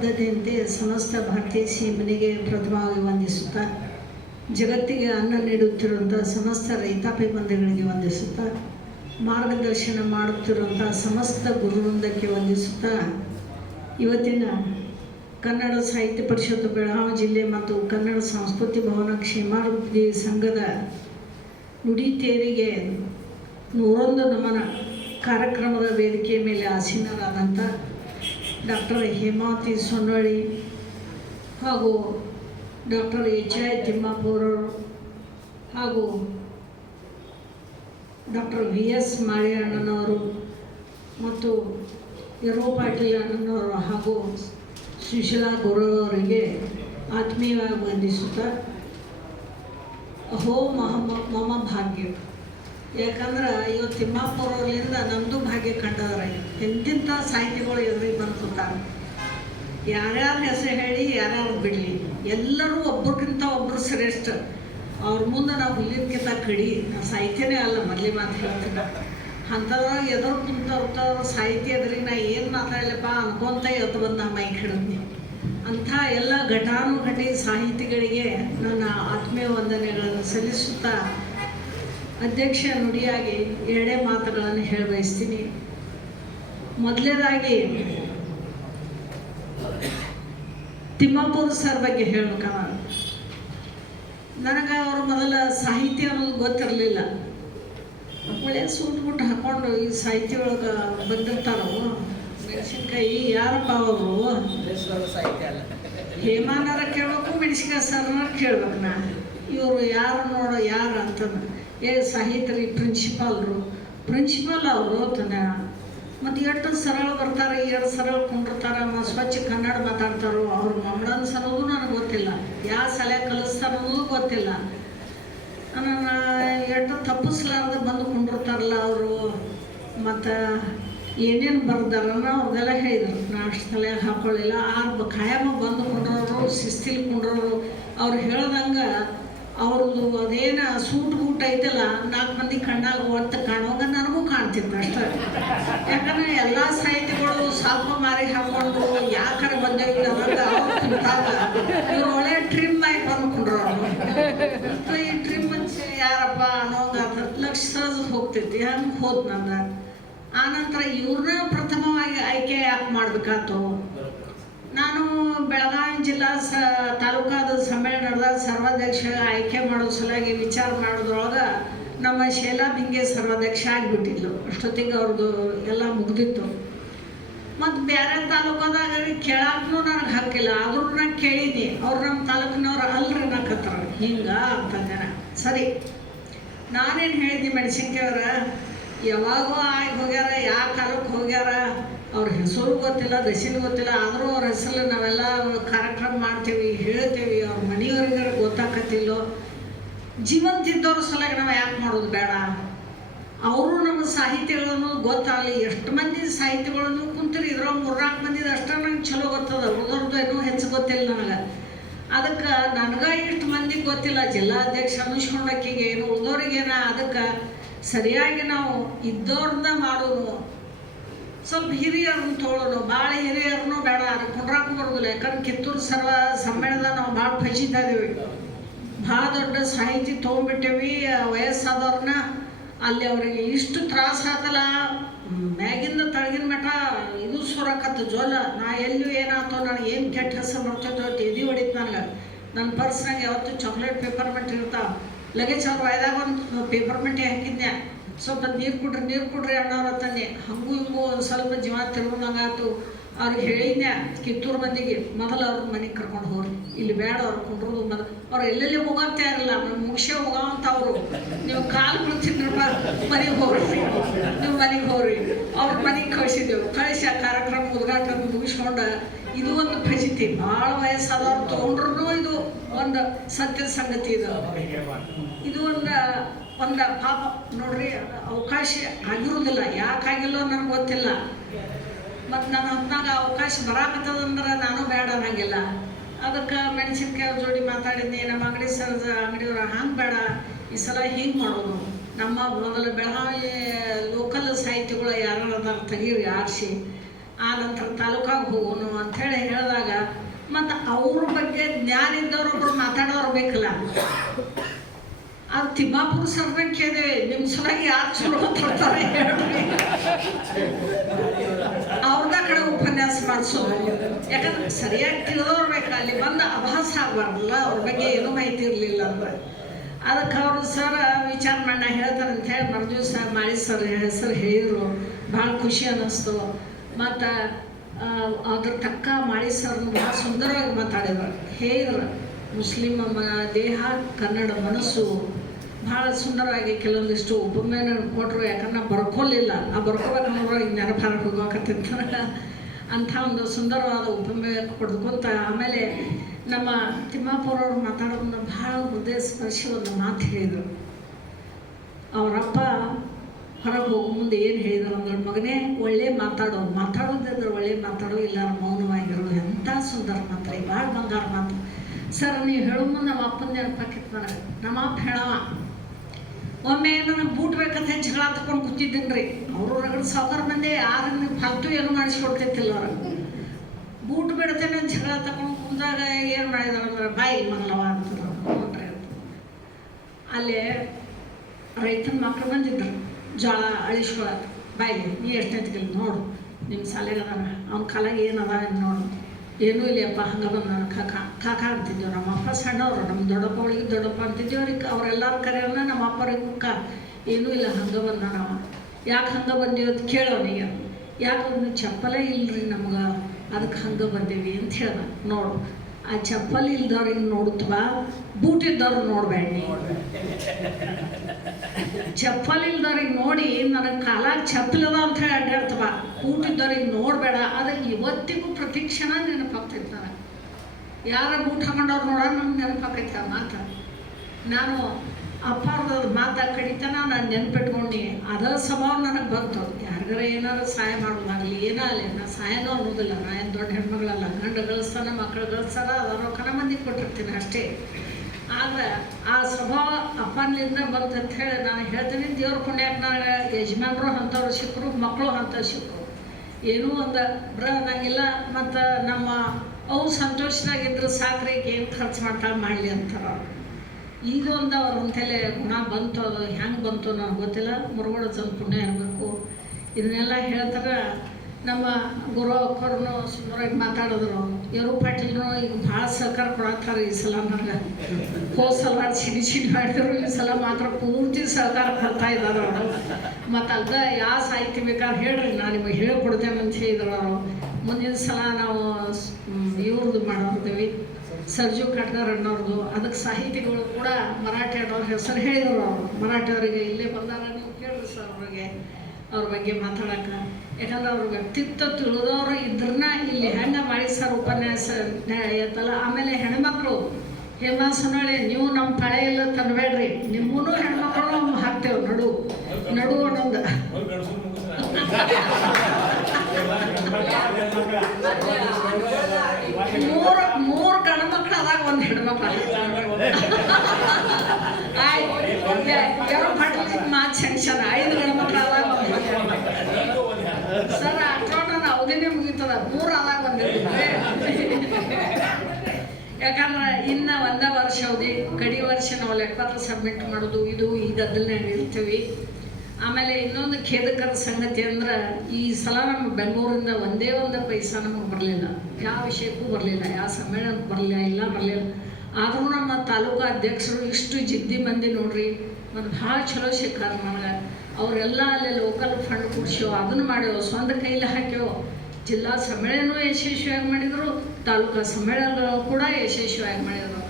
ಪದ್ಧತಿಯಂತೆ ಸಮಸ್ತ ಭಾರತೀಯ ಸೀಮನಿಗೆ ಪ್ರಥಮವಾಗಿ ವಂದಿಸುತ್ತಾ, ಜಗತ್ತಿಗೆ ಅನ್ನ ನೀಡುತ್ತಿರುವಂಥ ಸಮಸ್ತ ರೈತಾಪಿ ಬಂಧುಗಳಿಗೆ ವಂದಿಸುತ್ತಾ, ಮಾರ್ಗದರ್ಶನ ಮಾಡುತ್ತಿರುವಂಥ ಸಮಸ್ತ ಗುರುವೃಂದಕ್ಕೆ ವಂದಿಸುತ್ತಾ, ಇವತ್ತಿನ ಕನ್ನಡ ಸಾಹಿತ್ಯ ಪರಿಷತ್ತು ಬೆಳಗಾವಿ ಜಿಲ್ಲೆ ಮತ್ತು ಕನ್ನಡ ಸಂಸ್ಕೃತಿ ಭವನ ಕ್ಷೇಮಾಭಿವೃದ್ಧಿ ಸಂಘದ ನುಡಿ ತೇರಿಗೆ ನೂರೊಂದು ನಮನ ಕಾರ್ಯಕ್ರಮದ ವೇದಿಕೆಯ ಮೇಲೆ ಆಸೀನರಾದಂಥ ಡಾಕ್ಟರ್ ಹೇಮಾವತಿ ಸೊನ್ನಳ್ಳಿ ಹಾಗೂ ಡಾಕ್ಟರ್ ಎಚ್ ಐ ತಿಮ್ಮಾಪುರವರು ಹಾಗೂ ಡಾಕ್ಟರ್ ವಿ ಎಸ್ ಮಾಳಿಯಣ್ಣನವರು ಮತ್ತು ಯರೋ ಪಾಟೀಲ್ ಅಣ್ಣನವರು ಹಾಗೂ ಸುಶೀಲಾ ಗೌರವರಿಗೆ ಆತ್ಮೀಯವಾಗಿ ವಂದಿಸುತ್ತಾ, ಅಹೋ ಮಹಮ್ಮ ಮಮ ಭಾಗ್ಯ ಯಾಕಂದ್ರೆ ಇವತ್ತು ತಿಮ್ಮಾಪುರದಿಂದ ನಮ್ಮದು ಭಾಗ್ಯ ಕಂಡದ್ರ ಎಂತಿಂಥ ಸಾಹಿತಿಗಳು ಎದುರಿಗೆ ಬರ್ತಾರೆ ಯಾರ್ಯಾರ ಹೆಸರು ಹೇಳಿ ಯಾರ್ಯಾರು ಬಿಡಲಿ. ಎಲ್ಲರೂ ಒಬ್ರಿಗಿಂತ ಒಬ್ಬರು ಶ್ರೇಷ್ಠ. ಅವ್ರ ಮುಂದೆ ನಾವು ಹುಲ್ಲಿದ್ಕಿಂತ ಕಡಿ ಸಾಹಿತ್ಯನೇ ಅಲ್ಲ, ಮೊದಲೇ ಮಾತು ಹೇಳ್ತೀನಿ. ಅಂಥದ್ರಾಗ ಎದುರು ಕುಂತವ್ರ ಸಾಹಿತ್ಯ ಎದುರಿಗೆ ನಾ ಏನು ಮಾತಾಡಲಪ್ಪ ಅನ್ಕೊಂತ ಇವತ್ತು ಬಂದು ನಾ ಮೈಕ್ ಹಿಡಿದ್ನಿ. ಅಂಥ ಎಲ್ಲ ಘಟಾನುಘಟಿ ಸಾಹಿತಿಗಳಿಗೆ ನನ್ನ ಆತ್ಮೀಯ ವಂದನೆಗಳನ್ನು ಸಲ್ಲಿಸುತ್ತಾ ಅಧ್ಯಕ್ಷ ನುಡಿಯಾಗಿ ಎರಡೇ ಮಾತುಗಳನ್ನು ಹೇಳ ಬಯಸ್ತೀನಿ. ಮೊದಲನೇದಾಗಿ ತಿಮ್ಮಾಪುರ ಸರ್ ಬಗ್ಗೆ ಹೇಳ್ಬೇಕಲ್ಲ ನನಗೆ ಅವರು ಮೊದಲ ಸಾಹಿತ್ಯ ಅನ್ನೋದು ಗೊತ್ತಿರಲಿಲ್ಲ. ಒಳ್ಳೆ ಸೂಟ್ ಬಿಟ್ಟು ಹಾಕೊಂಡು ಈ ಸಾಹಿತ್ಯ ಒಳಗೆ ಬಂದಿರ್ತಾರೋ ಮೆಣಸಿನ್ಕಾಯಿ ಯಾರಪ್ಪ ಅವರು? ಸಾಹಿತ್ಯ ಅಲ್ಲ. ಹೇಮಾನರ ಕೇಳಬೇಕು ಮೆಣಸಿನ್ಕಾಯಿ ಸರ್ನ ಕೇಳ್ಬೇಕು ನಾ. ಇವರು ಯಾರು ನೋಡೋ ಯಾರು ಅಂತಂದು. ಏ ಸಾಹಿತ್ರಿ ಪ್ರಿನ್ಸಿಪಾಲ್ರು ಪ್ರಿನ್ಸಿಪಾಲ್ ಅವರು ತನ ಮತ್ತು ಎಷ್ಟು ಸರಳ ಬರ್ತಾರೆ ಎರಡು ಸರಳ ಕುಂಡಿರ್ತಾರೆ ಮ ಸ್ವಚ್ಛ ಕನ್ನಡ ಮಾತಾಡ್ತಾರೋ, ಅವ್ರ ಅನ್ನೋದು ನನಗೆ ಗೊತ್ತಿಲ್ಲ. ಯಾವ ಸಲ ಕಲಿಸ್ತಾರೋದು ಗೊತ್ತಿಲ್ಲ. ನನ್ನ ಎಷ್ಟು ತಪ್ಪಿಸ್ಲಾರ್ದ ಬಂದು ಕುಂಡಿರ್ತಾರಲ್ಲ ಅವರು. ಮತ್ತು ಏನೇನು ಬರ್ದಾರನ್ನ ಅವ್ರಿಗೆಲ್ಲ ಹೇಳಿದ್ರು. ನಾ ಅಷ್ಟು ತಲೆ ಹಾಕೊಳ್ಳಿಲ್ಲ ಆ ಖಾಯಮ ಬಂದು ಕುಂಡ್ರೋರು ಶಿಸ್ತಿಲಿ ಕುಂಡ್ರೋರು ಅವ್ರು ಹೇಳ್ದಂಗೆ ಅದೇನು ಸೂಟ್ ಬೂಟ್ ಐತಲ್ಲ, ನಾಲ್ಕು ಮಂದಿ ಕಣ್ಣಾಗ ಒತ್ತು ಕಾಣುವಾಗ ನನಗೂ ಕಾಣ್ತಿತ್ತು ಅಷ್ಟೇ. ಯಾಕಂದ್ರೆ ಎಲ್ಲ ಸಾಹಿತಿಗಳು ಸಾಕು ಮಾರಿ ಹಾಕೊಂಡು ಯಾಕಡೆ ಬಂದೇವಿ ಅವಾಗ ಅವ್ರು ಕುಂತಾಗ ಇವ್ರು ಒಳ್ಳೆ ಟ್ರಿಮ್ ಆಗಿ ಬಂದ್ಕೊಂಡ್ರು ಕುಂಡ್ರೋರು ಈ ಟ್ರಿಮ್ ಯಾರಪ್ಪ ಅನ್ನೋಂಗ ಲಕ್ಷ ಹೋಗ್ತೈತಿ ಹಂಗೆ ಹೋದ್ ನಂದು? ಆನಂತರ ಇವ್ರನ್ನ ಪ್ರಥಮವಾಗಿ ಆಯ್ಕೆ ಯಾಕೆ ಮಾಡ್ಬೇಕಾತು? ನಾನು ಬೆಳಗಾವಿ ಜಿಲ್ಲಾ ಸ ತಾಲೂಕಾದ ಸಮ್ಮೇಳನದಾಗ ನಡೆದಾಗ ಸರ್ವಾಧ್ಯಕ್ಷ ಆಯ್ಕೆ ಮಾಡೋ ಸಲುವಾಗಿ ವಿಚಾರ ಮಾಡೋದ್ರೊಳಗೆ ನಮ್ಮ ಶೈಲಾ ಬಿಂಗೆ ಸರ್ವಾಧ್ಯಕ್ಷ ಆಗಿಬಿಟ್ಟಿದ್ಲು. ಅಷ್ಟೊತ್ತಿಗೆ ಅವ್ರದ್ದು ಎಲ್ಲ ಮುಗ್ದಿತ್ತು. ಮತ್ತು ಬೇರೆ ತಾಲೂಕದಾಗ ಕೇಳಕ್ಕೂ ನನಗೆ ಹಾಕಿಲ್ಲ. ಆದ್ರೂ ನಾನು ಕೇಳೀನಿ ಅವ್ರು ನಮ್ಮ ತಾಲೂಕಿನವ್ರು ಅಲ್ರಿ ನಾಕತ್ತಾರ ಹಿಂಗ ಅಂತಂದೆ. ಸರಿ. ನಾನೇನು ಹೇಳಿದ್ನಿ ಮೆಣಸಿನ್ಕಾಯವ್ರ ಯಾವಾಗೋ ಆಗಿ ಹೋಗ್ಯಾರ ಯಾವ ಕಾಲಕ್ಕೆ ಹೋಗ್ಯಾರ? ಅವ್ರ ಹೆಸರು ಗೊತ್ತಿಲ್ಲ, ದಶಿನ ಗೊತ್ತಿಲ್ಲ, ಆದರೂ ಅವ್ರ ಹೆಸರು ನಾವೆಲ್ಲ ಕಾರ್ಯಕ್ರಮ ಮಾಡ್ತೀವಿ, ಹೇಳ್ತೀವಿ, ಅವ್ರ ಮನೆಯವ್ರಿಗೆ ಗೊತ್ತಾಕತ್ತಿಲ್ಲೋ. ಜೀವಂತಿದ್ದವ್ರ ಸಲುವಾಗಿ ನಾವು ಯಾಕೆ ಮಾಡೋದು ಬೇಡ? ಅವರು ನಮ್ಮ ಸಾಹಿತ್ಯಗಳನ್ನು ಗೊತ್ತಾಗಲಿ, ಎಷ್ಟು ಮಂದಿ ಸಾಹಿತ್ಯಗಳನ್ನು ಕುಂತಿರಿ ಇದ್ರಾಗ ಮೂರ್ನಾಲ್ಕು ಮಂದಿದು ಅಷ್ಟೇ ನಂಗೆ ಚಲೋ ಗೊತ್ತದ ಉಳಿದವ್ರದ್ದು ಏನೂ ಹೆಚ್ಚು ಗೊತ್ತಿಲ್ಲ ನನಗೆ. ಅದಕ್ಕೆ ನನಗೆ ಇಷ್ಟು ಮಂದಿಗೆ ಗೊತ್ತಿಲ್ಲ ಜಿಲ್ಲಾಧ್ಯಕ್ಷ ಅನುಸ್ಕೊಂಡಕ್ಕಿಗೆ ಏನು ಉಳಿದವ್ರಿಗೇನ, ಅದಕ್ಕೆ ಸರಿಯಾಗಿ ನಾವು ಇದ್ದವ್ರನ್ನ ಮಾಡೋನು ಸ್ವಲ್ಪ ಹಿರಿಯರನ್ನು ತೊಗೊಳ್ಳೋದು ಭಾಳ ಹಿರಿಯರನ್ನು ಬೇಡ. ಅದು ಕುಂಡ್ರಾಕು ಬರೋದಿಲ್ಲ ಯಾಕಂದ್ರೆ ಕಿತ್ತೂರು ಸರ್ವ ಸಮ್ಮೇಳನ ನಾವು ಭಾಳ ಪರಿಚಿತಾ ಇದೀವಿ ಭಾಳ ದೊಡ್ಡ ಸಾಹಿತಿ ತೊಗೊಂಡ್ಬಿಟ್ಟೇವಿ. ವಯಸ್ಸಾದವ್ರನ್ನ ಅಲ್ಲಿ ಅವರಿಗೆ ಇಷ್ಟು ತ್ರಾಸ ಆತಲ್ಲ. ಮ್ಯಾಗಿಂದ ತಳಗಿನ ಮಠ, ಇದು ಸುರಕತ್ತು ಜೋಲ. ನಾ ಎಲ್ಲೂ ಏನಾಯ್ತೋ ನನಗೆ ಏನು ಕೆಟ್ಟ ಹೆಸರು ಬರ್ತೈತೋ ಎದಿ ಹೊಡಿತು ನನಗೆ. ನನ್ನ ಪರ್ಸ್ನಾಗ ಯಾವತ್ತು ಚಾಕ್ಲೇಟ್ ಪೇಪರ್ ಮೆಂಟ್ ಇರ್ತಾವೆ. ಲಗೇಜ್ ಅವ್ರು ಒಯ್ದಾಗ ಒಂದು ಪೇಪರ್ ಮೆಟ್ಟಿ ಹಾಕಿದ್ನೆ ಸ್ವಲ್ಪ ನೀರು ಕುಡ್ರಿ ನೀರು ಕುಡ್ರಿ ಅಣ್ಣವ್ರ ತಾನೆ ಹಂಗೂ ಹಿಂಗೂ ಒಂದು ಸ್ವಲ್ಪ ಜೀವ ತಿರುವಂಗಾತು ಅವ್ರಿಗೆ ಹೇಳಿದ್ನೆ ಕಿತ್ತೂರು ಮಂದಿಗೆ, ಮೊದಲು ಅವ್ರ ಮನೆಗೆ ಕರ್ಕೊಂಡು ಹೋಗ್ರಿ. ಇಲ್ಲಿ ಬೇಡ ಅವ್ರು ಕುಂಡ್ರದು ಮೊದಲು. ಅವ್ರು ಎಲ್ಲೆಲ್ಲಿ ಹೋಗಂತ ಇರಲ್ಲ ಮುಗಿಸೇ ಹೋಗೋಂತ ಅವರು. ನೀವು ಕಾಲು ಬಿಡ್ತಿದ್ರಪ್ಪ ಮನೆಗೆ ಹೋಗ್ರಿ. ನೀವು ಮನೆಗೆ ಹೋಗ್ರಿ. ಅವ್ರ ಮನೆಗೆ ಕಳಿಸಿದ್ದೆವು. ಕಳಿಸಿ ಆ ಕಾರ್ಯಕ್ರಮ ಉದ್ಘಾಟನೆ ಮುಗಿಸ್ಕೊಂಡು ಇದು ಒಂದು ಫಜಿತಿ ಭಾಳ ವಯಸ್ಸಾದವ್ರು ತೊಗೊಂಡ್ರು ಇದು ಒಂದು ಸತ್ಯದ ಸಂಗತಿ ಇದು. ಇದು ಒಂದು ಒಂದು ಪಾಪ ನೋಡ್ರಿ, ಅವಕಾಶ ಆಗಿರೋದಿಲ್ಲ ಯಾಕಾಗಿಲ್ಲೋ ನನಗೆ ಗೊತ್ತಿಲ್ಲ. ಮತ್ತು ನನ್ನ ಹೊತ್ನಾಗ ಅವಕಾಶ ಬರಾಕತ್ತದಂದ್ರೆ ನಾನು ಬೇಡ ಅನ್ನಂಗಿಲ್ಲ. ಅದಕ್ಕೆ ಮೆಣಸಿನ್ಕಾಯಿ ಜೋಡಿ ಮಾತಾಡಿದ್ನಿ, ನಮ್ಮ ಅಂಗಡಿ ಸರ್, ಅಂಗಡಿಯವ್ರ ಹಂಗೆ ಬೇಡ. ಈ ಸಲ ಹಿಂಗೆ ಮಾಡೋದು. ನಮ್ಮ ಮೊದಲು ಬೆಳಗಾವಿ ಲೋಕಲ್ ಸಾಹಿತ್ಯಗಳು ಯಾರು ತೆಗೀರಿ, ಆರಿಸಿ. ಆ ನಂತರ ತಾಲೂಕಾಗ ಹೋಗೋನು ಅಂಥೇಳಿ ಹೇಳಿದಾಗ ಮತ್ತು ಅವ್ರ ಬಗ್ಗೆ ಜ್ಞಾನ ಇದ್ದವ್ರೊಬ್ರು ಮಾತಾಡೋರು ಬೇಕಲ್ಲ. ಅದು ತಿಮ್ಮಾಪುರ ಸರ್ನ ಕೇಳಿದೆ ನಿಮ್ಮ ಸಲಾಗಿ ಯಾರು ಚಲೋ ಬರ್ತಾರೆ ಹೇಳ್ರಿ. ಅವ್ರದ ಕಡೆ ಉಪನ್ಯಾಸ ಮಾಡಿಸೋದು ಯಾಕಂದ್ರೆ ಸರಿಯಾಗಿ ತಿಳಿದವ್ರು ಬೇಕು. ಅಲ್ಲಿ ಬಂದ ಅಭಾಸ ಆಗಬಾರ್ದಲ್ಲ, ಅವ್ರ ಬಗ್ಗೆ ಏನೂ ಮಾಹಿತಿ ಇರಲಿಲ್ಲ ಅಂದ್ರೆ ಅದಕ್ಕೆ ಅವರು, ಸರ್, ವಿಚಾರ ಮಾಡಿ ಹೇಳ್ತಾರೆ ಅಂತ ಹೇಳಿ ಮರ್ಜು ಸರ್ ಮಾಡಿ ಸರ್ ಹೆಸರು ಹೇಳಿದರು. ಭಾಳ ಖುಷಿ ಅನ್ನಿಸ್ತು. ಮತ್ತು ಅದ್ರ ತಕ್ಕ ಮಾಡಿ ಸರ್ ಭಾಳ ಸುಂದರವಾಗಿ ಮಾತಾಡಿದ್ರು. ಹೇಳಿದ್ರು. ಮುಸ್ಲಿಮ ದೇಹ ಕನ್ನಡ ಮನಸ್ಸು ಭಾಳ ಸುಂದರವಾಗಿ ಕೆಲವೊಂದಿಷ್ಟು ಉಪಮೇನ ಕೊಟ್ಟರು ಯಾಕಂದ್ರೆ ನಾವು ಬರ್ಕೊಲಿಲ್ಲ. ಆ ಬರ್ಕೋಬೇಕನ್ನೋರು ಈಗ ನೆನಪಾರ ಹೋಗೋಕತ್ತಿರ್ತಾರೆ ಅಂಥ ಒಂದು ಸುಂದರವಾದ ಉಪಮೆ ಕೊಡ್ಕೊಂತ ಆಮೇಲೆ ನಮ್ಮ ತಿಮ್ಮಾಪುರವ್ರು ಮಾತಾಡೋದನ್ನ ಭಾಳ ಹೃದಯ ಸ್ಪರ್ಶಿ ಒಂದು ಮಾತು ಹೇಳಿದರು. ಅವರಪ್ಪ, ಹೊರಗೆ ಹೋಗೋ ಮುಂದೆ ಏನು ಹೇಳಿದ್ರು? ಅಂದ್ರೆ. ಮಗನೇ, ಒಳ್ಳೆ ಮಾತಾಡೋ. ಮಾತಾಡೋದಿದ್ರೆ ಒಳ್ಳೆ ಮಾತಾಡೋ ಇಲ್ಲ ಮೌನವಾಗಿರೋ. ಎಂಥ ಸುಂದರ ಮಾತ್ರ ಭಾಳ ಬಂಗಾರ ಮಾತು. ಸರ್, ನೀವು ಹೇಳೋ ಮುಂದೆ ನಮ್ಮ ಅಪ್ಪನ ನೆನಪಾಕಿತ್ತು ನಮ್ಮ ಅಪ್ಪ ಹೇಳವ. ಒಮ್ಮೆ ನನಗೆ ಬೂಟ್ ಬೇಕಂತ ಜಗಳ ತಗೊಂಡು ಕೂತಿದ್ದೀನಿ ರೀ ಅವರು ರಗಡ ಸಾವುಕಾರ ಮಂದಿ ಯಾರನ್ನ ಫಾಲ್ತು ಏನು ಮಾಡಿಸ್ಕೊಡ್ತಿತ್ತಿಲ್ಲ ಅವ್ರು. ಬೂಟ್ ಬಿಡ್ತೇನೆ ಜಗಳ ತಗೊಂಡು ಕುಂದಾಗ ಏನು ಮಾಡಿದಾರಂದ್ರೆ ಬಾಯಿ ಮಗಲವ ಅಂತ. ಅಲ್ಲಿ ರೈತನ ಮಕ್ಳು ಬಂದಿದ್ರು. ಜೋಳ ಅಳಿಸ್ಕೊಳಕ್ಕೆ ಬಾಯಿ, ನೀ ಎಷ್ಟೈತಿ ನೋಡು. ನಿಮ್ಮ ಸಾಲೆಗೆ ಅದಾನ ಅವ್ನ ಕಾಲಾಗ ಏನು ಅಂತ ನೋಡು. ಏನೂ ಇಲ್ಲಪ್ಪ ಹಂಗೆ ಬಂದ ಕಾಕ ಕಾಕ ಅಂತಿದ್ದೇವೆ. ನಮ್ಮ ಅಪ್ಪ ಸಣ್ಣವರು, ನಮ್ಮ ದೊಡ್ಡಪ್ಪ ಅವಳಿಗೆ ದೊಡ್ಡಪ್ಪ ಅಂತಿದ್ದೇವೆ. ಅವ್ರಿಗೆ, ಅವರೆಲ್ಲರೂ ಕರೆಯೋಣ ನಮ್ಮ ಅಪ್ಪರಿಗೆ ಕುಕ್ಕ. ಏನೂ ಇಲ್ಲ, ಹಂಗೆ ಬಂದ ನಾವು ಯಾಕೆ ಹಂಗೆ ಬಂದೀವಿ ಅಂತ ಕೇಳೋನಿಗೆ ಯಾಕೆ ಒಂದು ಚಪ್ಪಲೇ ಇಲ್ರಿ ನಮ್ಗೆ? ಅದಕ್ಕೆ ಹಂಗೆ ಬಂದೀವಿ ಅಂತ ಹೇಳ್ದ. ನೋಡು. ಆ ಚಪ್ಪಲ್ ಇಲ್ದವ್ರಿಗೆ ನೋಡುತ್ತವಾ ಬೂಟ್ ಇದ್ದವ್ರು ನೋಡಬೇಡ. ಚಪ್ಪಲಿ ಇಲ್ದವ್ರಿಗೆ ನೋಡಿ ನನಗೆ ಕಾಲಾಗ ಚಪ್ಪಲ್ ಅದ ಅಂತ ಹೇಳಿ ಅಡ್ಡಾಡ್ತವ. ಬೂಟ್ ಇದ್ದವ್ರಿಗೆ ನೋಡಬೇಡ. ಅದು ಇವತ್ತಿಗೂ ಪ್ರತಿ ಕ್ಷಣ ನೆನಪಾಗ್ತೈತೆ ನನಗೆ. ಯಾರ ಬೂಟ್ ಹಾಕೊಂಡವ್ರು ನೋಡ ನಮ್ಗೆ ನೆನಪಾಕೈತೆ ಆ ಮಾತು. ನಾನು ಅಪ್ಪಾರ್ದ ಮಾತಾ ಕಡಿತನ ನಾನು ನೆನ್ಪಿಟ್ಕೊಂಡು. ಅದರ ಸ್ವಭಾವ ನನಗೆ ಬಂತು. ಯಾರಿಗಾರ ಏನಾರು ಸಹಾಯ ಮಾಡೋದಾಗಲಿ, ಏನೋ ಆಗಲಿ, ನಾ ಸಹಾಯನೂ ಅನ್ನೋದಿಲ್ಲ ನಾ ಏನು ದೊಡ್ಡ ಹೆಣ್ಮಗಳಲ್ಲ ಗಂಡು ಗಳಿಸ್ತಾನೆ ಮಕ್ಕಳು ಗಳಿಸ್ತಾರ ಅದರ ಕನ ಮಂದಿಗೆ ಕೊಟ್ಟಿರ್ತೀನಿ ಅಷ್ಟೇ. ಆದ್ರೆ ಆ ಸ್ವಭಾವ ಅಪ್ಪನಿಂದ ಅಂತ ಹೇಳಿ ನಾನು ಹೇಳ್ತೀನಿ, ದೇವ್ರ ಪುಣ್ಯಾಗ ನನಗೆ ಯಜಮಾನರು ಅಂಥವ್ರು ಸಿಕ್ಕರು ಮಕ್ಕಳು ಅಂಥವ್ರು ಸಿಕ್ಕರು ಏನೂ ಒಂದು ಬ್ರ ಅನ್ನಂಗಿಲ್ಲ, ಮತ್ತು ನಮ್ಮ ಅವು ಸಂತೋಷದಾಗಿದ್ರೆ ಸಾಕ್ರಿ, ಏನು ಖರ್ಚು ಮಾಡ್ತಾಳೆ ಮಾಡಲಿ ಅಂತಾರೆ ಈಗ ಒಂದು ಅವ್ರ ಅಂತೆಲೆ ಗುಣ ಬಂತು, ಅದು ಹೆಂಗೆ ಬಂತು ನನಗೆ ಗೊತ್ತಿಲ್ಲ. ಮುರುಗೋಡ ಸ್ವಲ್ಪ ಪುಣ್ಯ ಇರಬೇಕು. ಇದನ್ನೆಲ್ಲ ಹೇಳ್ತಾರೆ ನಮ್ಮ ಗುರು ಅಕ್ಕವ್ರನ್ನು ಸುಂದರವಾಗಿ ಮಾತಾಡಿದ್ರು. ಯರು ಪಾಟೀಲ್ರು ಈಗ ಭಾಳ ಸಹಕಾರ ಕೊಡತ್ತಾರೆ ಈ ಸಲ ನನಗೆ. ಹೋದ ಸಲ ಸಿಡಿ ಸಿಡಿ ಮಾಡಿದ್ರು, ಈ ಸಲ ಮಾತ್ರ ಪೂರ್ತಿ ಸಹಕಾರ ಕೊಡ್ತಾ ಇದ್ದಾರೆ ಅವರು. ಮತ್ತು ಅದ ಯಾವ ಸಾಹಿತ್ಯ ಬೇಕಾದ್ರೆ ಹೇಳ್ರಿ ನಾನು ನಿಮಗೆ ಹೇಳ್ಕೊಡ್ತೇನೆ ಅಂತ ಹೇಳಿದ್ರು ಅವರು. ಮುಂದಿನ ಸಲ ನಾವು ಇವ್ರದ್ದು ಮಾಡಿರ್ತೀವಿ ಸರ್ಜು ಕಟ್ಗಾರ್ ಅನ್ನೋರ್ದು ಅದಕ್ಕೆ ಸಾಹಿತಿಗಳು ಕೂಡ ಮರಾಠಿ ಅನ್ನೋರ ಹೆಸರು ಹೇಳಿದ್ರು ಅವರು. ಮರಾಠಿಯವರಿಗೆ ಇಲ್ಲೇ ಬಂದಾರ ನೀವು ಕೇಳಿರಿ ಸರ್ ಅವ್ರಿಗೆ. ಅವ್ರ ಬಗ್ಗೆ ಮಾತಾಡೋಕೆ. ಯಾಕಂದ್ರೆ ಅವ್ರ ವ್ಯಕ್ತಿತ್ವ ತಿಳಿದವ್ರು ಇದ್ರನ್ನ ಇಲ್ಲಿ ಹೆಂಗೆ ಮಾಡಿ ಸರ್ ಉಪನ್ಯಾಸ ಐತಲ್ಲ ಆಮೇಲೆ ಹೆಣ್ಮಕ್ಳು, ಹೇಮಾ ಸುನಳೆ, ನೀವು ನಮ್ಮ ತಳೆ ಎಲ್ಲ ತನ್ಬೇಡ್ರಿ ನಿಮ್ಮೂ ಹೆಣ್ಮಕ್ಳು ಹಾಕ್ತೇವೆ. ನಡು ನಡು ಅನ್ನೊಂದು. ಮೂರು ಮೂರು ಗಣಮಕ್ಳು ಮಕ್ಳು ಅದಾಗ ಒಂದು ಹೆಣ್ಮಕ್ಳು. ಆಯ್ತು ಮಾತು ಸೆಂಕ್ಷನ್. ಐದು ಗಂಡು ಮಕ್ಳು ಅದಾಗ ಒಂದು ಹೆಣ್ಮಕ್ಳು. ಸರ್ ಅಷ್ಟೋ ನನ್ನ ಮೂರು ಅದಾಗ ಬಂದಿರ್ತದೆ. ಯಾಕಂದ್ರೆ ಇನ್ನ ಒಂದ ವರ್ಷ ಅವಧಿ ಕಡಿ ವರ್ಷ ನಾವು ಲೆಕ್ಕಪತ್ರ ಸಬ್ಮಿಟ್ ಮಾಡೋದು, ಇದು ಈಗ ಅದನ್ನ ಇರ್ತೀವಿ. ಆಮೇಲೆ ಇನ್ನೊಂದು ಖೇದಕರ ಸಂಗತಿ ಅಂದ್ರೆ, ಈ ಸಲ ನಮ್ಮ ಬೆಂಗಳೂರಿಂದ ಒಂದೇ ಒಂದು ಪೈಸಾ ನಮಗೆ ಬರಲಿಲ್ಲ. ಯಾವ ವಿಷಯಕ್ಕೂ ಬರಲಿಲ್ಲ ಯಾವ ಸಮ್ಮೇಳನಕ್ಕೆ ಬರಲಿಲ್ಲ ಇಲ್ಲ ಬರಲಿಲ್ಲ. ಆದರೂ ನಮ್ಮ ತಾಲೂಕು ಅಧ್ಯಕ್ಷರು ಇಷ್ಟು ಜಿದ್ದಿ ಮಂದಿ ನೋಡ್ರಿ ಮತ್ತು ಭಾಳ ಚಲೋ ಸಿಕ್ಕಾರ ನನಗೆ ಅವರೆಲ್ಲ ಅಲ್ಲಿ ಲೋಕಲ್ ಫಂಡ್ ಕೊಡ್ಸ್ಯೋ, ಅದನ್ನು ಮಾಡ್ಯೋ, ಸ್ವಂತ ಕೈಲಿ ಹಾಕ್ಯೋ ಜಿಲ್ಲಾ ಸಮ್ಮೇಳನ ಯಶಸ್ವಿಯಾಗಿ ಮಾಡಿದರು ತಾಲೂಕಾ ಸಮ್ಮೇಳನ ಕೂಡ ಯಶಸ್ವಿಯಾಗಿ ಮಾಡಿದರು.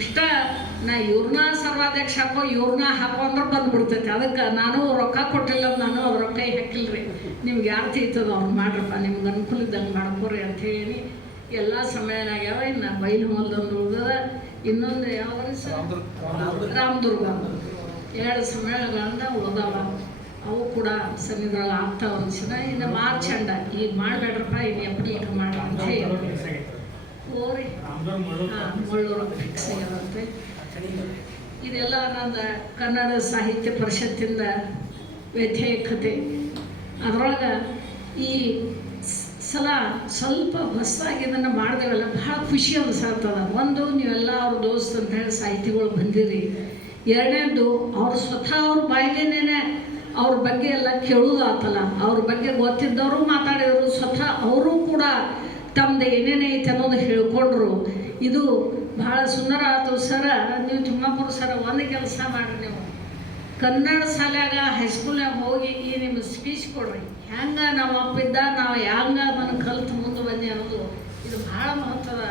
ಇಷ್ಟ ನಾ ಇವ್ರನ್ನ ಸರ್ವಾಧ್ಯಕ್ಷ ಹಾಕೋ ಇವ್ರನ್ನ ಹಾಕೋ ಅಂದ್ರೆ ಬಂದ್ಬಿಡ್ತೈತೆ. ಅದಕ್ಕೆ ನಾನು ರೊಕ್ಕ ಕೊಟ್ಟಿಲ್ಲ ನಾನು ಅವ್ರ ರೊಕ್ಕ ಹಾಕಿಲ್ರಿ. ನಿಮ್ಗೆ ಯಾರು ತೀತದ ಅವ್ರು ಮಾಡ್ರಪ್ಪ ನಿಮ್ಗೆ ಅನುಕೂಲ ಇದ್ದಂಗೆ ಮಾಡ್ಕೋರಿ ಅಂತ ಹೇಳಿ ಎಲ್ಲ ಸಮ್ಮೇಳನ ಆಗ್ಯಾವ. ಇನ್ನು ಬೈಲು ಹೊಲ್ದೊಂದು ಉಳ್ದದ ಇನ್ನೊಂದು ಯಾವ ಸರ್? ರಾಮದುರ್ಗ. ಎರಡು ಸಮ್ಮೇಳನಗಳಿಂದ ಉಳ್ದಾವ ಅವು ಕೂಡ ಸನ್ನಿಧಾನ ಆಗ್ತಾವ ಅನ್ಸದ ಇನ್ನು ಮಾರ್ ಚಂಡ ಈಗ ಮಾಡಬೇಡ್ರಪ್ಪ ಇನ್ನು ಏಪ್ರಿಲ್ ಮಾಡ್ರಿ ಅಂತ ಹೇಳಿ. ಓರಿ. ಹಾಂ ಮುಳ್ಳೂರು ಫಿಕ್ಸ್ ಆಗಿರುತ್ತೆ. ಇದೆಲ್ಲ ನನ್ನ ಕನ್ನಡ ಸಾಹಿತ್ಯ ಪರಿಷತ್ತಿಂದ ವ್ಯತಿರೇಕತೆ ಕತೆ. ಅದರೊಳಗೆ ಈ ಸಲ ಸ್ವಲ್ಪ ಹೊಸದಾಗಿ ಇದನ್ನು ಮಾಡಿದೆವಲ್ಲ ಭಾಳ ಖುಷಿ ಅನ್ಸತ್ತದ ಒಂದು ನೀವೆಲ್ಲ ಅವ್ರ ದೋಸ್ತ್ ಅಂತ ಹೇಳಿ ಸಾಹಿತಿಗಳು ಬಂದಿರಿ. ಎರಡನೇದು ಅವ್ರು ಸ್ವತಃ ಅವ್ರ ಬಾಯಿಲೇನೆ ಅವ್ರ ಬಗ್ಗೆ ಎಲ್ಲ ಕೇಳೋದಾತಲ್ಲ ಅವ್ರ ಬಗ್ಗೆ ಗೊತ್ತಿದ್ದವರು ಮಾತಾಡಿದರು ಸ್ವತಃ ಅವರು ಕೂಡ ತಮ್ಮದು ಏನೇನೇ ಐತೆ ಅನ್ನೋದು ಹೇಳ್ಕೊಂಡ್ರು. ಇದು ಭಾಳ ಸುಂದರ ಆಯ್ತು ಸರ. ನೀವು ತಿಮ್ಮಾಪುರ ಸರ ಒಂದು ಕೆಲಸ ಮಾಡಿರಿ ನೀವು. ಕನ್ನಡ ಶಾಲ್ಯಾಗ ಹೈಸ್ಕೂಲ್ನಾಗ ಹೋಗಿ ಈ ನಿಮ್ಮ ಸ್ಪೀಚ್ ಕೊಡ್ರಿ. ಹೆಂಗ ನಮ್ಮ ಅಪ್ಪಿದ್ದ ನಾವು ಹ್ಯಾಂಗ ಅದನ್ನು ಕಲ್ತು ಮುಂದೆ ಬಂದೆ ಅನ್ನೋದು ಇದು ಭಾಳ ಮಹತ್ವದ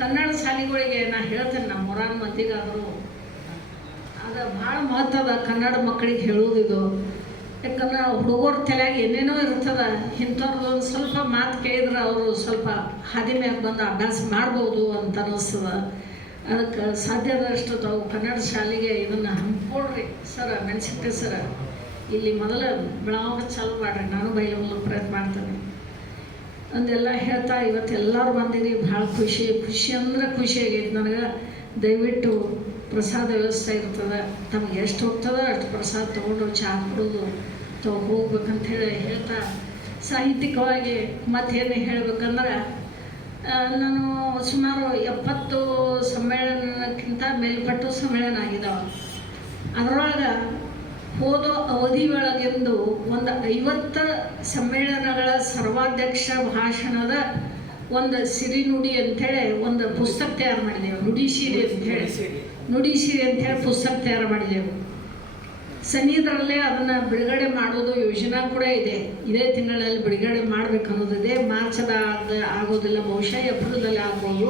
ಕನ್ನಡ ಶಾಲೆಗಳಿಗೆ ನಾ ಹೇಳ್ತೇನೆ ನಮ್ಮ ಮೊರಾನ್ ಮಂದಿಗಾದರೂ ಅದು ಭಾಳ ಮಹತ್ವದ ಕನ್ನಡ ಮಕ್ಕಳಿಗೆ ಹೇಳೋದು ಇದು. ಯಾಕಂದ್ರೆ ಹುಡುಗರ ತಲೆಯಾಗ ಏನೇನೋ ಇರ್ತದ ಇಂಥವ್ರದ್ದು ಒಂದು ಸ್ವಲ್ಪ ಮಾತು ಕೇಳಿದ್ರೆ ಅವರು ಸ್ವಲ್ಪ ಹಾದಿ ಮ್ಯಾಗ ಬಂದು ಅಭ್ಯಾಸ ಮಾಡ್ಬೋದು ಅಂತ ಅನ್ನಿಸ್ತದ ಅದಕ್ಕೆ ಸಾಧ್ಯದಷ್ಟು ತಾವು ಕನ್ನಡ ಶಾಲೆಗೆ ಇದನ್ನು ಹಮ್ಮಿಕೊಡ್ರಿ ಸರ ಮೆಣಸಿನ್ಕಾಯಿ ಸರ. ಇಲ್ಲಿ ಮೊದಲ ಬೆಳವಣಿಗೆ ಚಾಲು ಮಾಡ್ರಿ, ನಾನು ಬೈಲವಲ್ಲ ಪ್ರಯತ್ನ ಮಾಡ್ತೇನೆ. ಅಂದೆಲ್ಲ ಹೇಳ್ತಾ ಇವತ್ತು ಎಲ್ಲರೂ ಬಂದಿರಿ, ಭಾಳ ಖುಷಿ ಖುಷಿ ಅಂದ್ರೆ ಖುಷಿ ನನಗೆ. ದಯವಿಟ್ಟು ಪ್ರಸಾದ ವ್ಯವಸ್ಥೆ ಇರ್ತದೆ. ತಮಗೆ ಎಷ್ಟು ಹೋಗ್ತದೆ ಅಷ್ಟು ಪ್ರಸಾದ ತೊಗೊಂಡು ಚಹಾ ಕುಡಿದು ತೊಗೊ ಹೋಗ್ಬೇಕಂತ ಹೇಳಿ ಹೇಳ್ತಾ ಸಾಹಿತ್ಯಿಕವಾಗಿ ಮತ್ತೇನು ಹೇಳ್ಬೇಕಂದ್ರೆ ನಾನು ಸುಮಾರು ಎಪ್ಪತ್ತು ಸಮ್ಮೇಳನಕ್ಕಿಂತ ಮೇಲ್ಪಟ್ಟು ಸಮ್ಮೇಳನ ಆಗಿದ್ದಾವೆ ಅದರೊಳಗೆ ಹೋದ ಅವಧಿಯೊಳಗೆಂದು ಒಂದು ಐವತ್ತು ಸಮ್ಮೇಳನಗಳ ಸರ್ವಾಧ್ಯಕ್ಷ ಭಾಷಣದ ಒಂದು ಸಿರಿ ನುಡಿ ಅಂಥೇಳಿ ಒಂದು ಪುಸ್ತಕ ತಯಾರು ಮಾಡಿದ್ದೇವೆ ನುಡಿ ಸಿರಿ ಅಂತ ನುಡಿ ಸಿರಿ ಹೇಳಿ ಪುಸ್ತಕ ತಯಾರು ಮಾಡಿದೆವು ಸನಿದ್ರಲ್ಲೇ ಅದನ್ನು ಬಿಡುಗಡೆ ಮಾಡೋದು ಯೋಜನಾ ಕೂಡ ಇದೆ. ಇದೇ ತಿಂಗಳಲ್ಲಿ ಬಿಡುಗಡೆ ಮಾಡಬೇಕು ಅನ್ನೋದಿದೆ. ಮಾರ್ಚದ ಆಗೋದಿಲ್ಲ, ಬಹುಶಃ ಏಪ್ರಿಲ್ದಲ್ಲಿ ಆಗ್ಬೋದು.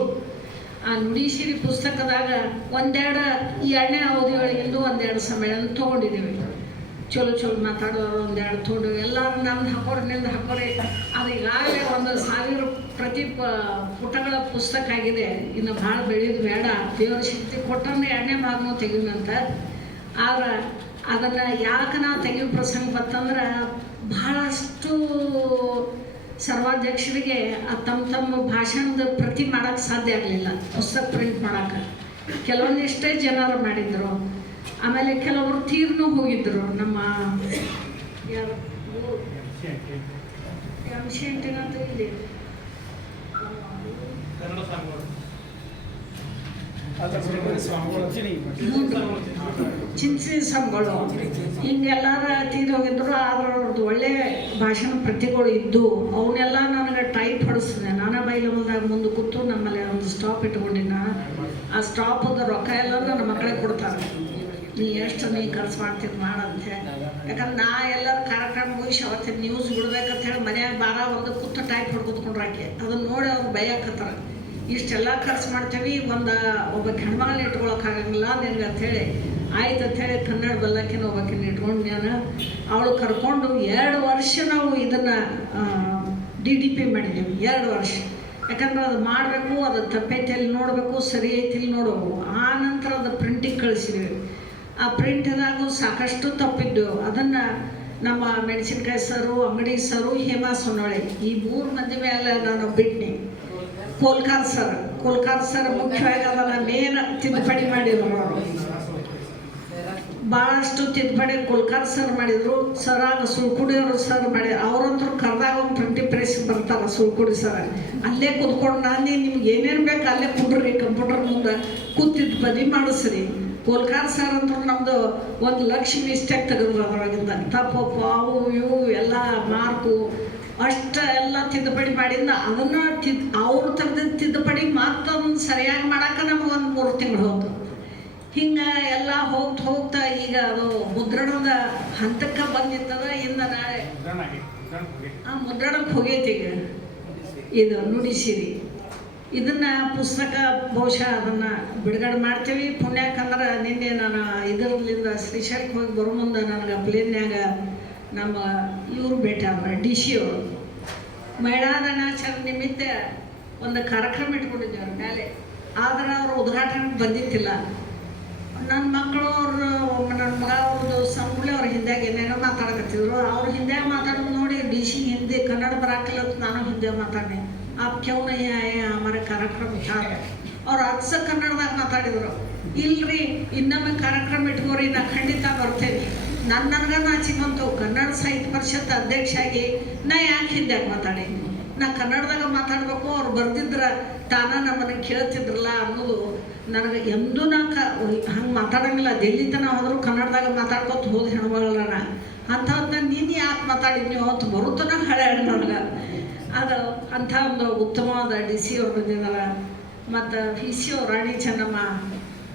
ಆ ನುಡಿಸಿರಿ ಪುಸ್ತಕದಾಗ ಒಂದೆರಡು ಈ ಎರಡನೇ ಅವಧಿ ಒಳಗಿಂದು ಒಂದೆರಡು ಸಮ್ಮೇಳನ ತೊಗೊಂಡಿದ್ದೀವಿ. ಚಲೋ ಚಲೋ ಮಾತಾಡೋರು ಒಂದೆರಡು ತೋಡು ಎಲ್ಲರೂ ನಮ್ದು ಹಾಕೋರು ನಿಂದು ಹಾಕೋರಿ ಅದು ಈಗಾಗಲೇ ಒಂದು ಸಾವಿರ ಪ್ರತಿ ಪ, ಪುಟಗಳ ಪುಸ್ತಕ ಆಗಿದೆ. ಇನ್ನು ಭಾಳ ಬೆಳೆಯೋದು ಬೇಡ. ದೇವರ ಶಕ್ತಿ ಕೊಟ್ಟನ್ನು ಎರಡನೇ ಭಾಗನೂ ತೆಗೆದಂತ ಆದ್ರೆ ಅದನ್ನು ಯಾಕೆ ನಾವು ತೆಗಿಯೋ ಪ್ರಸಂಗ ಬತ್ತಂದ್ರೆ ಭಾಳಷ್ಟು ಸರ್ವಾಧ್ಯಕ್ಷರಿಗೆ ತಮ್ಮ ತಮ್ಮ ಭಾಷಣದ ಪ್ರತಿ ಮಾಡೋಕ್ಕೆ ಸಾಧ್ಯ ಆಗಲಿಲ್ಲ. ಪುಸ್ತಕ ಪ್ರಿಂಟ್ ಮಾಡೋಕೆ. ಕೆಲವೊಂದಿಷ್ಟೇ ಜನರು ಮಾಡಿದರು ಆಮೇಲೆ ಕೆಲವರು ತೀರ್ನು ಹೋಗಿದ್ರು ನಮ್ಮ ಯಾರು ಇಲ್ಲಿ ಚಿಂಚಿ ಹಿಂಗೆಲ್ಲಾರ ತೀರಿ ಹೋಗಿದ್ರು ಆದ್ರೆ ಅವ್ರದ್ದು ಒಳ್ಳೆ ಭಾಷಣ ಪ್ರತಿಗಳು ಇದ್ದು ಅವನ್ನೆಲ್ಲ ನನಗೆ ಟೈಪ್ ಹೊಡಿಸಿದೆ. ಬೈಲ ಬೈಲಮಲ್ದಾಗ ಮುಂದೆ ಕೂತು ನಮ್ಮಲ್ಲಿ ಒಂದು ಸ್ಟಾಪ್ ಇಟ್ಕೊಂಡಿನ ಆ ಸ್ಟಾಪದ ರೊಕ್ಕ ಎಲ್ಲ ನನ್ನ ಮಕ್ಕಳಿಗೆ ಕೊಡ್ತಾರೆ. ನೀ ಎಷ್ಟು ನೀ ಖರ್ಚು ಮಾಡ್ತೀನಿ ಮಾಡಂತೆ. ಯಾಕಂದ್ರೆ ನಾ ಎಲ್ಲರ ಕಾರ್ಯಕ್ರಮ ಮುಗಿಸಿ ಅವತ್ತಿನ ನ್ಯೂಸ್ ಬಿಡ್ಬೇಕಂತ ಹೇಳಿ ಮನ್ಯಾಗ ಬಾರ ಒಂದು ಕೂತು ಟೈಪ್ ಹೊಡ್ಕೊತ್ಕೊಂಡ್ರೆ ಆಕೆ. ಅದನ್ನ ನೋಡಿ ಅವ್ರು ಬೈಯಾಕತ್ತಾರ. ಇಷ್ಟೆಲ್ಲ ಖರ್ಚು ಮಾಡ್ತೀವಿ, ಒಂದು ಒಬ್ಬ ಹೆಣ್ಮಗಳನ್ನ ಇಟ್ಕೊಳಕ್ಕಾಗಂಗಿಲ್ಲ ನಿನ್ಗೆ ಅಂಥೇಳಿ ಆಯ್ತು ಅಂಥೇಳಿ ಕನ್ನಡ ಬಲ್ಲಕ್ಕಿನ ಒಬ್ಬಕ್ಕಿನ ಇಟ್ಕೊಂಡು ನಾನು ಅವಳು ಕರ್ಕೊಂಡು ಎರಡು ವರ್ಷ ನಾವು ಇದನ್ನು ಡಿ ಡಿ ಪಿ ಮಾಡಿದ್ದೀವಿ ಎರಡು ವರ್ಷ. ಯಾಕಂದ್ರೆ ಅದು ಮಾಡಬೇಕು, ಅದು ತಪ್ಪೈತೆ, ಅಲ್ಲಿ ನೋಡಬೇಕು, ಸರಿ ಐತಿ, ಇಲ್ಲಿ ನೋಡಬೇಕು. ಆ ನಂತರ ಅದು ಪ್ರಿಂಟಿಗೆ ಕಳಿಸಿದ್ವಿ. ಆ ಪ್ರಿಂಟ್ದಾಗ ಸಾಕಷ್ಟು ತಪ್ಪಿದ್ದು. ಅದನ್ನು ನಮ್ಮ ಮೆಣಸಿನ್ಕಾಯಿ ಸರು, ಅಂಗಡಿ ಸರು, ಹೇಮಾ ಸೊನ್ನೊಳೆ ಈ ಮೂರು ಮಂದಿ ಮೇಲೆ ನಾನು ಬಿಟ್ನಿ. ಕೋಲ್ಕಾರ್ ಸರ್ ಕೋಲ್ಕಾರ್ ಸರ್ ಮುಖ್ಯವಾಗಿ ಅದನ್ನು ಮೇನ್ ತಿದ್ದುಪಡಿ ಮಾಡಿದ್ರು ಅವರು. ಭಾಳಷ್ಟು ತಿದ್ದುಪಡಿ ಕೋಲ್ಕಾರ್ ಸರ್ ಮಾಡಿದ್ರು. ಸರಾಗ ಸುಳ್ಕುಡಿಯವರು ಸರ್ ಮಾಡಿ ಅವರಂತೂ ಕರೆದಾಗ ಒಂದು ಟ್ವೆಂಟಿ ಪ್ರೆಸ್ ಬರ್ತಾರೆ ಸುಳ್ಕುಡಿ ಸರ್. ಅಲ್ಲೇ ಕುತ್ಕೊಂಡು ನಾನು ನಿಮ್ಗೆ ಏನೇನು ಬೇಕು ಅಲ್ಲೇ ಕುಡ್ರಿ ಕಂಪ್ಯೂಟರ್ ಮುಂದೆ ಕೂತಿದ್ದು ಬದಿ ಮಾಡಿಸ್ರಿ. ಕೋಲ್ಕಾರ್ ಸರ್ ಅಂತೂ ನಮ್ಮದು ಒಂದು ಲಕ್ಷ ಮಿಸ್ಟೇಕ್ ತೆಗೆದ್ರು ಅದರೊಳಗಿಂದ. ತಪ್ಪು ಅವು ಇವು ಎಲ್ಲ ಮಾರ್ಕು ಅಷ್ಟು ಎಲ್ಲ ತಿದ್ದುಪಡಿ ಮಾಡಿಂದ ಅದನ್ನು ತಿದ್ ಅವ್ರು ತೆಗೆದ ತಿದ್ದುಪಡಿ ಮತ್ತೊಂದು ಸರಿಯಾಗಿ ಮಾಡಕ್ಕೆ ನಮ್ಗೆ ಒಂದು ಮೂರು ತಿಂಗಳು ಹೋಯ್ತು ಹಿಂಗೆ ಎಲ್ಲ ಹೋಗ್ತಾ ಹೋಗ್ತಾ ಈಗ ಅದು ಮುದ್ರಣದ ಹಂತಕ್ಕೆ ಬಂದಿತ್ತದ ಇಂದ ನಾಳೆ. ಆ ಮುದ್ರಣಕ್ಕೆ ಹೋಗೈತಿ ಈಗ. ಇದು ನುಡಿಸಿರಿ. ಇದನ್ನ ಪುಸ್ತಕ ಬಹುಶಃ ಅದನ್ನು ಬಿಡುಗಡೆ ಮಾಡ್ತೀವಿ. ಪುಣ್ಯಾಕಂದ್ರೆ ನಿನ್ನೆ ನಾನು ಇದರಲ್ಲಿಂದ ಶ್ರೀಶೈಲಕ್ಕೆ ಹೋಗಿ ಬರೋ ಮುಂದೆ ನನಗೆ ಪ್ಲೇನ್ಯಾಗ ನಮ್ಮ ಇವರು ಭೇಟಿ ಆದ್ರೆ ಡಿ ಸಿ ಅವರು. ಮಹಿಳಾ ದಿನಾಚರಣೆ ನಿಮಿತ್ತ ಒಂದು ಕಾರ್ಯಕ್ರಮ ಇಟ್ಕೊಂಡಿದ್ದೆ ಅವ್ರ ಮೇಲೆ ಆದ್ರೆ ಅವರು ಉದ್ಘಾಟನೆ ಬಂದಿತ್ತಿಲ್ಲ ನನ್ನ ಮಕ್ಕಳು ಅವರು ನನ್ನ ಮಗ ಅವ್ರದ್ದು ಸಂಬಳಿ ಅವ್ರ ಹಿಂದ್ಯಾಗ ಏನೇನೋ ಮಾತಾಡಕತ್ತಿದ್ರು. ಅವ್ರ ಹಿಂದೆ ಮಾತಾಡೋದು ನೋಡಿ ಡಿ ಸಿ ಹಿಂದೆ, ಕನ್ನಡ ಬರಾಕಿಲ್ಲ ನಾನು ಹಿಂದೆ ಮಾತಾಡಿ ಆ ಪ್ಯವನಯ್ಯ ಮರ ಕಾರ್ಯಕ್ರಮ ಯಾರು ಅವ್ರು ಅರ್ಸ ಕನ್ನಡದಾಗ ಮಾತಾಡಿದ್ರು. ಇಲ್ರಿ, ಇನ್ನೊಮ್ಮೆ ಕಾರ್ಯಕ್ರಮ ಇಟ್ಕೋರಿ, ನಾ ಖಂಡಿತ ಬರ್ತೇನೆ. ನನ್ನ ನಾ ನಾಚಿಕೊಂತು ಕನ್ನಡ ಸಾಹಿತ್ಯ ಪರಿಷತ್ ಅಧ್ಯಕ್ಷಾಗಿ ನಾ ಯಾಕೆ ಹಿಂದೆ ಮಾತಾಡಿ? ನಾ ಕನ್ನಡದಾಗ ಮಾತಾಡಬೇಕು, ಅವ್ರು ಬರ್ತಿದ್ರ ತಾನ ನಮ್ಮನ್ನು ಕೇಳ್ತಿದ್ರಲ್ಲ ಅನ್ನೋದು ನನಗೆ ಎಂದೂ ನಾ ಕ ಹಂಗೆ ಮಾತಾಡಂಗಿಲ್ಲ. ಡೆಲ್ಲಿ ತನಕ ಹೋದ್ರು ಕನ್ನಡದಾಗ ಮಾತಾಡ್ಕೊತ ಹೋದ ಹೆಣ್ಮಗಳನ್ನ ಅಂಥವ್ರನ್ನ ನೀನು ಯಾಕೆ ಮಾತಾಡಿದ್ನಿ ಅವತ್ತು ಬರುತ್ತನ ಹಳೆ ನನಗೆ. ಅದು ಅಂಥ ಒಂದು ಉತ್ತಮವಾದ ಡಿ ಸಿ ಅವ್ರು ಬಂದಿದ್ದಾರೆ. ಮತ್ತು ಪಿ ಸಿ ಅವ್ರು ರಾಣಿ ಚೆನ್ನಮ್ಮ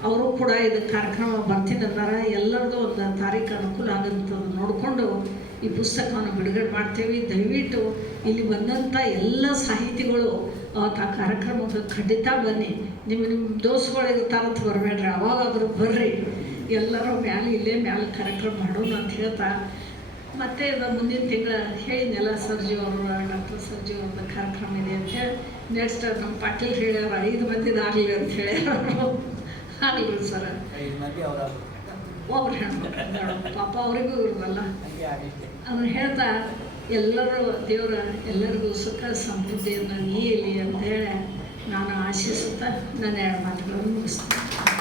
ಅವರು ಕೂಡ ಇದು ಕಾರ್ಯಕ್ರಮ ಬರ್ತೀನಿ ಅಂದಾರ. ಎಲ್ಲರದು ಒಂದು ತಾರೀಕು ಅನುಕೂಲ ಆಗಂಥದ್ದು ನೋಡಿಕೊಂಡು ಈ ಪುಸ್ತಕವನ್ನು ಬಿಡುಗಡೆ ಮಾಡ್ತೇವೆ. ದಯವಿಟ್ಟು ಇಲ್ಲಿ ಬಂದಂಥ ಎಲ್ಲ ಸಾಹಿತಿಗಳು, ಆ ಕಾರ್ಯಕ್ರಮಕ್ಕೆ ಖಂಡಿತ ಬನ್ನಿ. ನಿಮ್ಮ ನಿಮ್ಮ ದೋಸ್ತುಗಳಿಗೆ ತರತ್ ಬರಬೇಡ್ರಿ. ಅವಾಗಾದರೂ ಬರ್ರಿ. ಎಲ್ಲರೂ ಮ್ಯಾಲೆ ಇಲ್ಲೇ ಮ್ಯಾಲೆ ಕಾರ್ಯಕ್ರಮ ಮಾಡೋಣ ಅಂತ ಹೇಳ್ತಾ ಮತ್ತೆ ಮುಂದಿನ ತಿಂಗಳ ಹೇಳಿದ್ನಲ್ಲ ಸರ್ಜಿ ಅವರು ಡಾಕ್ಟರ್ ಸರ್ಜಿ ಅವ್ರದ್ದು ಕಾರ್ಯಕ್ರಮ ಇದೆ ಅಂತ ಹೇಳಿ ನೆಕ್ಸ್ಟ್ ನಮ್ಮ ಪಾಟೀಲ್ ಹೇಳ್ಯಾರ ಐದು ಮಂದಿದಾಗಲಿ ಅಂತ ಹೇಳ್ಯಾರ ಆಗಲಿ ಸರ್. ಒಬ್ರು ಹೆಣ್ಮಕ್ಳು ಪಾಪ ಅವರಿಗೂ ಇರುವಲ್ಲ. ಅವ್ನು ಹೇಳ್ತಾ ಎಲ್ಲರೂ ದೇವರ ಎಲ್ಲರಿಗೂ ಸುಖ ಸಮೃದ್ಧಿಯನ್ನು ನೀಲಿ ಅಂತ ಹೇಳಿ ನಾನು ಆಶಿಸುತ್ತಾ ನನ್ನ ಎರಡು ಮಾತುಗಳನ್ನು ಮುಗಿಸ್ತೇನೆ.